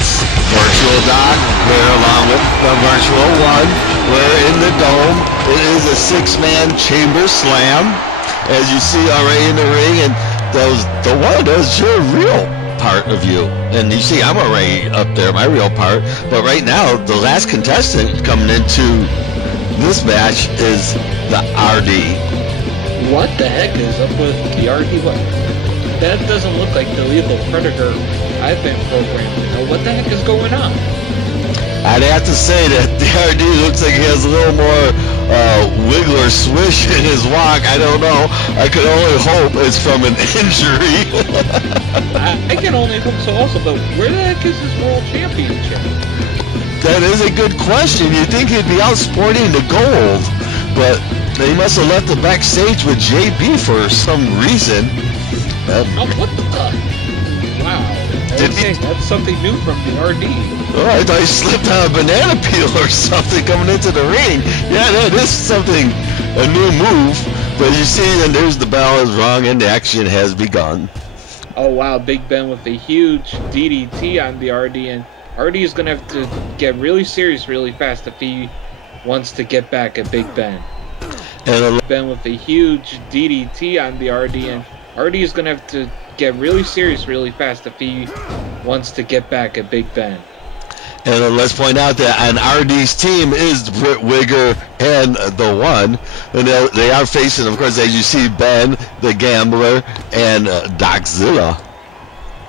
It's Virtual Doc. We're along with the Virtual One. We're in the dome. It is a six-man chamber slam, as you see already in the ring, and the one is your real part of you. And you see I'm already up there, my real part. But right now, the last contestant coming into this match is the RD. What the heck is up with the RD? That doesn't look like the Lethal Predator I've been programming. Now, what the heck is going on? I'd have to say that the RD looks like he has a little more wiggle or swish in his walk. I don't know. I could only hope it's from an injury. I can only hope so also, but where the heck is this world championship? That is a good question. You'd think he'd be out sporting the gold, but they must have left the backstage with JB for some reason. What the fuck? Wow. Okay, that's something new from the RD. Oh, I thought he slipped on a banana peel or something coming into the ring. Yeah, that is something, a new move. But you see, and there's the bell is rung and the action has begun. Oh wow, Big Ben with a huge DDT on the RD, and RD is going to have to get really serious really fast if he wants to get back at Big Ben. And Ben with a huge DDT on the RD, and RD is going to have to get really serious really fast if he wants to get back at Big Ben. And let's point out that on RD's team is Britwigger and the One. And they are facing, of course, as you see, Ben, the Gambler, and DocZilla.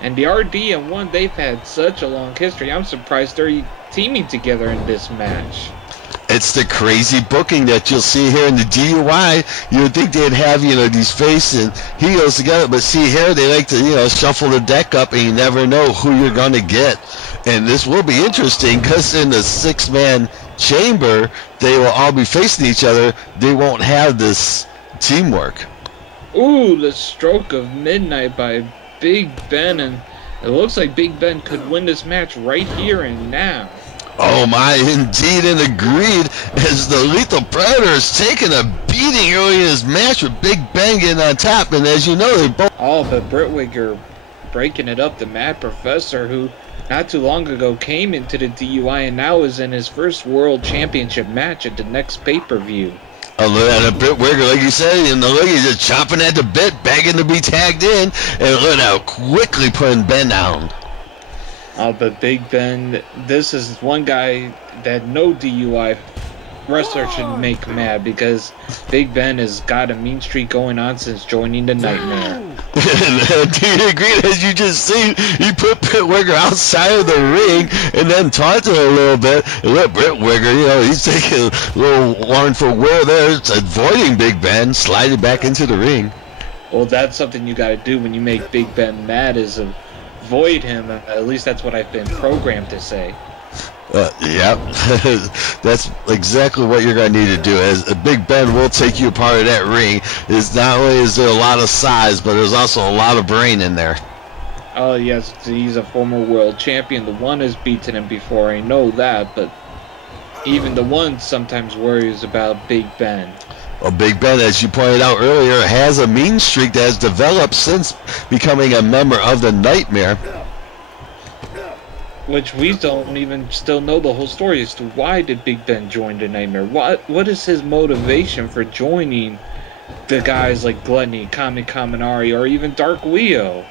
And the RD and One, they've had such a long history. I'm surprised they're teaming together in this match. It's the crazy booking that you'll see here in the DUI. You would think they'd have, these face and heels together, but see here, they like to, shuffle the deck up, and you never know who you're going to get. And this will be interesting, because in the six-man chamber, they will all be facing each other. They won't have this teamwork. Ooh, the stroke of midnight by Big Ben, and it looks like Big Ben could win this match right here and now. Oh my, indeed and agreed, as the Lethal Predator is taking a beating early in his match with Big Ben getting on top, and as you know, they both... Oh, but Britwigger breaking it up, the Mad Professor, who not too long ago came into the DUI and now is in his first World Championship match at the next pay-per-view. Oh, look at a Britwigger, like you said, and look, he's just chopping at the bit, begging to be tagged in, and look how quickly putting Ben down. But Big Ben, this is one guy that no DUI wrestler should make mad, because Big Ben has got a mean streak going on since joining the Nightmare. Do you agree? As you just seen, he put Britwigger outside of the ring and then taunted him a little bit. And let Britwigger, he's taking a little warning for where there, avoiding Big Ben, sliding back into the ring. Well, that's something you got to do when you make Big Ben mad, is avoid him. At least that's what I've been programmed to say. Yeah, that's exactly what you're going to need to do. As Big Ben will take you a part of that ring. Is not only is there a lot of size, but there's also a lot of brain in there. Oh yes, he's a former world champion. The One has beaten him before, I know that, but even the One sometimes worries about Big Ben. Well, Big Ben, as you pointed out earlier, has a mean streak that has developed since becoming a member of the Nightmare. Which we don't even still know the whole story as to why did Big Ben join the Nightmare. What is his motivation for joining the guys like Gluttony, Kami Kaminari, or even Dark Leo?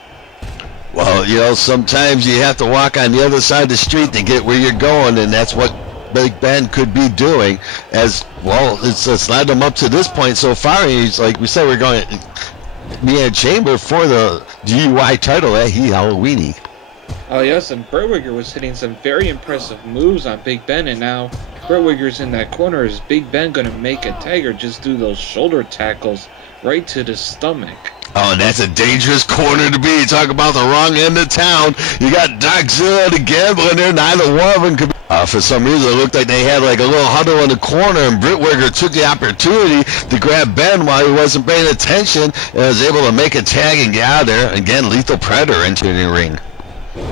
Well, sometimes you have to walk on the other side of the street to get where you're going, and that's what Big Ben could be doing. As well, it's led him up to this point so far. He's, like we said, we're going to be in a chamber for the DUI title at Halloweeny. Oh yes, and Britwigger was hitting some very impressive moves on Big Ben, and now Britwigger's in that corner. Is Big Ben going to make a tag or just do those shoulder tackles right to the stomach? Oh, and that's a dangerous corner to be. You talk about the wrong end of town. You got DocZilla, the Gambler in there. Neither one of them could be. For some reason, it looked like they had like a little huddle in the corner, and Britwigger took the opportunity to grab Ben while he wasn't paying attention, and was able to make a tag and get out of there. Again, Lethal Predator entering the ring.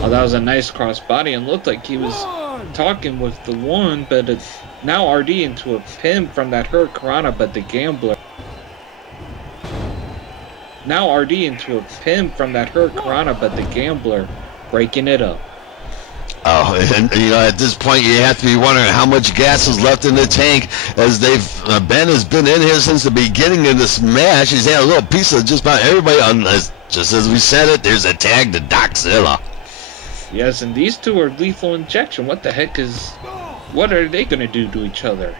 Oh, that was a nice crossbody, and looked like he was talking with the One, but it's now RD into a pin from that Hurricanrana, but the Gambler. Now RD into a pin from that Hurricanrana, but the Gambler breaking it up. Oh, and you know, at this point, you have to be wondering how much gas is left in the tank, as Ben has been in here since the beginning of this match. He's had a little piece of just about everybody. Just as we said it, there's a tag to DocZilla. Yes, and these two are Lethal Injection. What are they going to do to each other?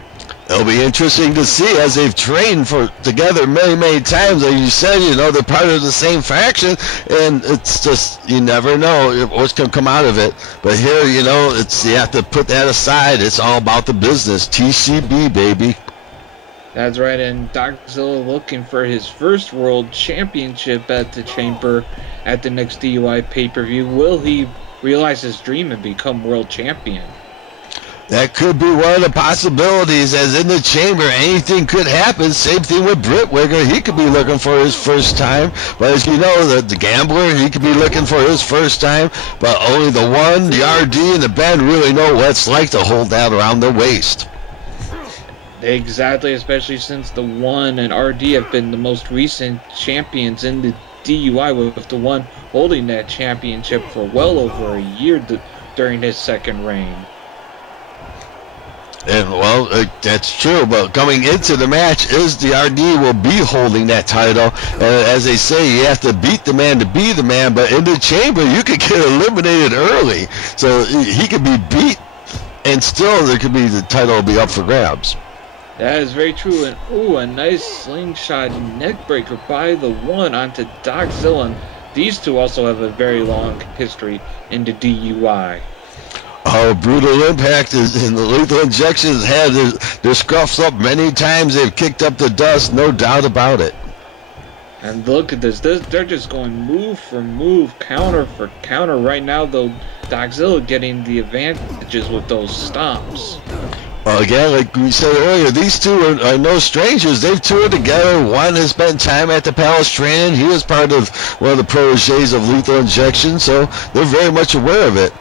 It'll be interesting to see, as they've trained together many, many times. Like you said, you know, they're part of the same faction, and it's just, you never know what's going to come out of it. But here, you know, you have to put that aside. It's all about the business. TCB, baby. That's right, and DocZilla looking for his first world championship at the Chamber at the next DUI pay-per-view. Will he realize his dream and become world champion? That could be one of the possibilities, as in the Chamber, anything could happen. Same thing with Britwigger. He could be looking for his first time. But as you know, the gambler, he could be looking for his first time. But only the One, the RD, and the Ben really know what it's like to hold that around their waist. Exactly, especially since the One and RD have been the most recent champions in the DUI, with the One holding that championship for well over a year during his second reign. And, well, that's true, but coming into the match is the RD will be holding that title. As they say, you have to beat the man to be the man, but in the Chamber, you could get eliminated early. So he could be beat, and still the title will be up for grabs. That is very true, and a nice slingshot neckbreaker by the One onto DocZilla. And these two also have a very long history in the DUI. Oh, Brutal Impact and the Lethal Injections had their scruffs up many times. They've kicked up the dust, no doubt about it. And look at this. They're just going move for move, counter for counter. Right now, though, DocZilla getting the advantages with those stomps. Well, again, like we said earlier, these two are no strangers. They've toured together. One has spent time at the Palace training. He was part of one of the proteges of Lethal Injection, so they're very much aware of it.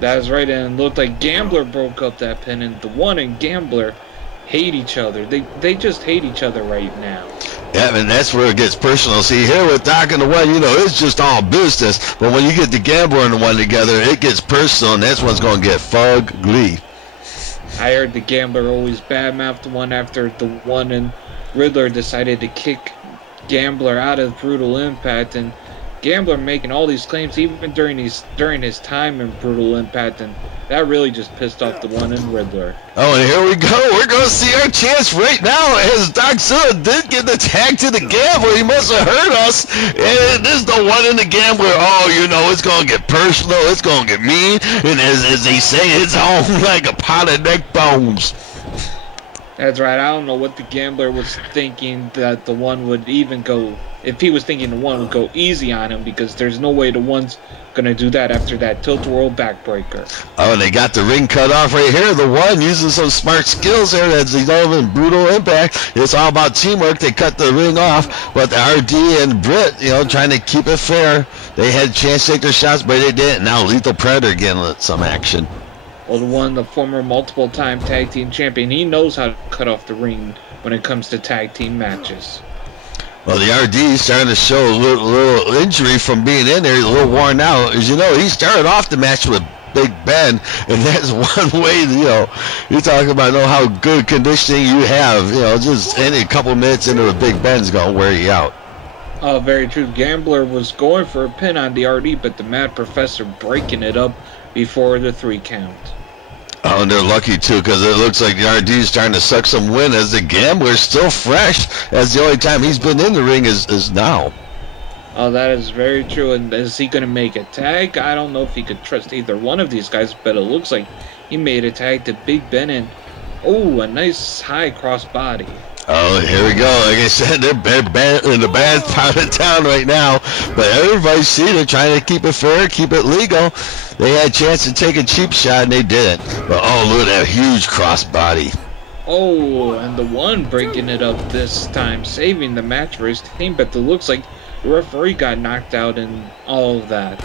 That's right, and it looked like Gambler broke up that pin, and the One and Gambler hate each other. They just hate each other right now. Yeah, and that's where it gets personal. See, here with Doc and the One, you know, it's just all business. But when you get the Gambler and the One together, it gets personal, and that's what's going to get fugly. I heard the Gambler always badmouthed the One after the One and Riddler decided to kick Gambler out of Brutal Impact, and Gambler making all these claims even during his time in Brutal Impact, and that really just pissed off the One and Riddler. Oh, and here we go. We're going to see our chance right now, as DocZilla did get the tag to the Gambler. He must have heard us. And this is the One and the Gambler. Oh, you know, it's going to get personal. It's going to get mean. And as they say, it's on like a pot of neck bones. That's right. I don't know what the Gambler was thinking that the One would even go. If he was thinking the One would go easy on him, because there's no way the One's going to do that after that tilt-a-whirl backbreaker. Oh, and they got the ring cut off right here. The One using some smart skills there. As you know, in Brutal Impact, it's all about teamwork. They cut the ring off, but the RD and Britt, you know, trying to keep it fair. They had a chance to take their shots, but they didn't. Now Lethal Predator getting some action. Well, the One, the former multiple-time tag team champion, he knows how to cut off the ring when it comes to tag team matches. Well, the RD is starting to show a little injury from being in there. He's a little worn out. As you know, he started off the match with Big Ben, and that's one way, you know, you're talking about how good conditioning you have. You know, just any couple minutes into a Big Ben's going to wear you out. Oh, very true. Gambler was going for a pin on the RD, but the Mad Professor breaking it up before the 3 count. Oh, and they're lucky, too, because it looks like the RD is starting to suck some wind, as the Gambler's still fresh, as the only time he's been in the ring is now. Oh, that is very true. And is he going to make a tag? I don't know if he could trust either one of these guys, but it looks like he made a tag to Big Ben, and, oh, a nice high cross body. Oh, here we go. Like I said, they're in the bad part of town right now. But everybody's seeing it, trying to keep it fair, keep it legal. They had a chance to take a cheap shot, and they didn't. But, oh, look at that huge crossbody. Oh, and the One breaking it up this time, saving the match for his team. But it looks like the referee got knocked out in all of that.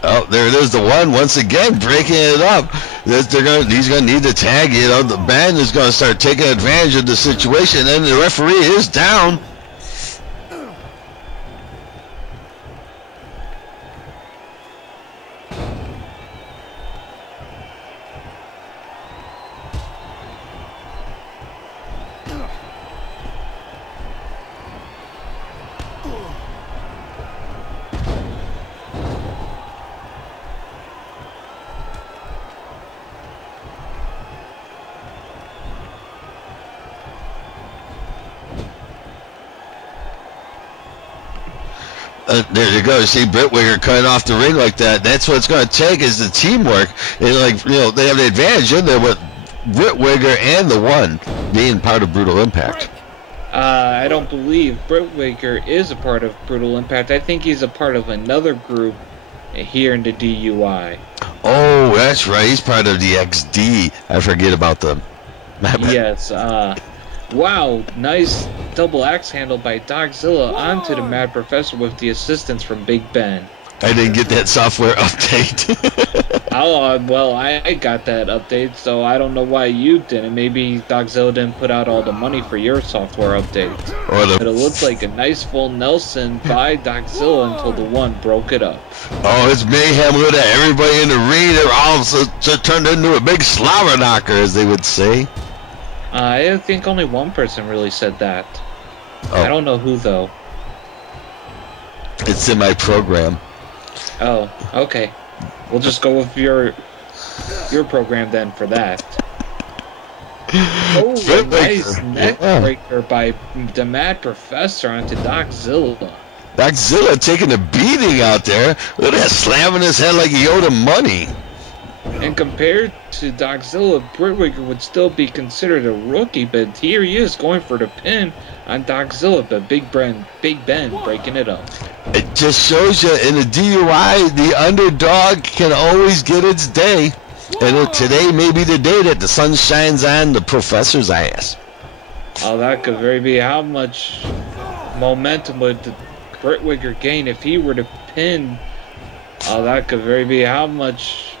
Oh, there it is, the One once again breaking it up. He's going to need to tag. You know, the Ben is going to start taking advantage of the situation, and the referee is down. There you go. You see Britwigger cutting off the ring like that. That's what it's going to take is the teamwork. And like they have the advantage in there with Britwigger and the One being part of Brutal Impact. I don't believe Britwigger is a part of Brutal Impact. I think he's a part of another group here in the DUI. Oh, that's right. He's part of the XD. I forget about them. Yes. Wow, nice double axe handle by DocZilla onto the Mad Professor with the assistance from Big Ben. I didn't get that software update. Oh, well, I got that update, so I don't know why you didn't. Maybe DocZilla didn't put out all the money for your software update. But it looks like a nice full Nelson by DocZilla until the One broke it up. Oh, it's mayhem with everybody in the ring. They're all turned into a big slobber knocker, as they would say. I think only one person really said that. Oh. I don't know who, though. It's in my program. Oh, okay. We'll just go with your program then for that. Oh, a nice neck breaker by the Mad Professor onto DocZilla. DocZilla taking a beating out there. Look at that, slamming his head like he owed him money. And compared to DocZilla, Britwigger would still be considered a rookie, but here he is going for the pin on DocZilla, but Big Ben breaking it up. It just shows you in the DUI, the underdog can always get its day. And today may be the day that the sun shines on the Professor's ass. Oh, that could very be. How much momentum would Britwigger gain if he were to pin? Oh, that could very be. How much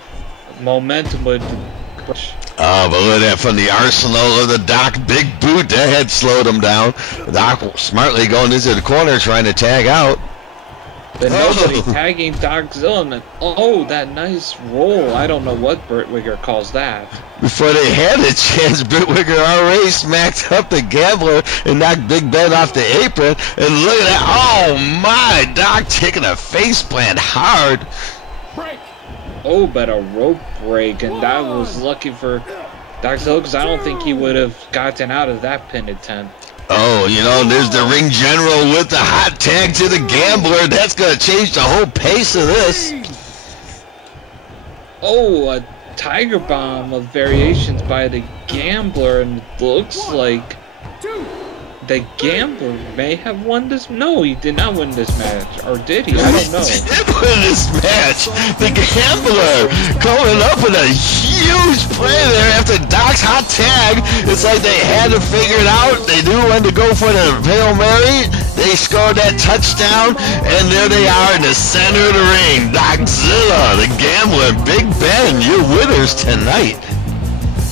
momentum would... Oh, but look at that, from the arsenal of the Doc big boot, that had slowed him down. Doc smartly going into the corner trying to tag out. But nobody tagging DocZilla. Oh, that nice roll. I don't know what Britwigger calls that. Before they had a chance, Britwigger already smacked up the gambler and knocked Big Ben off the apron. And look at that. Oh, my. Doc taking a face plant hard. Oh, but a rope break. And that was lucky for DocZilla because I don't think he would have gotten out of that pin attempt. Oh, there's the ring general with the hot tag to the gambler. That's going to change the whole pace of this. Oh, a tiger bomb of variations by the gambler, and it looks like the gambler may have won this. No, he did not win this match. Or did he? I don't know. He did win this match. The gambler coming up with a huge play there after Doc's hot tag. It's like they had to figure it out. They knew when to go for the Hail Mary. They scored that touchdown, and there they are in the center of the ring. DocZilla, the gambler, Big Ben, your winners tonight.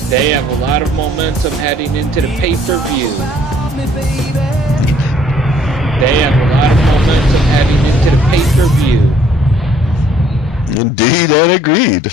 They have a lot of momentum heading into the pay-per-view. They have a lot of momentum heading into the pay-per-view. Indeed, and agreed.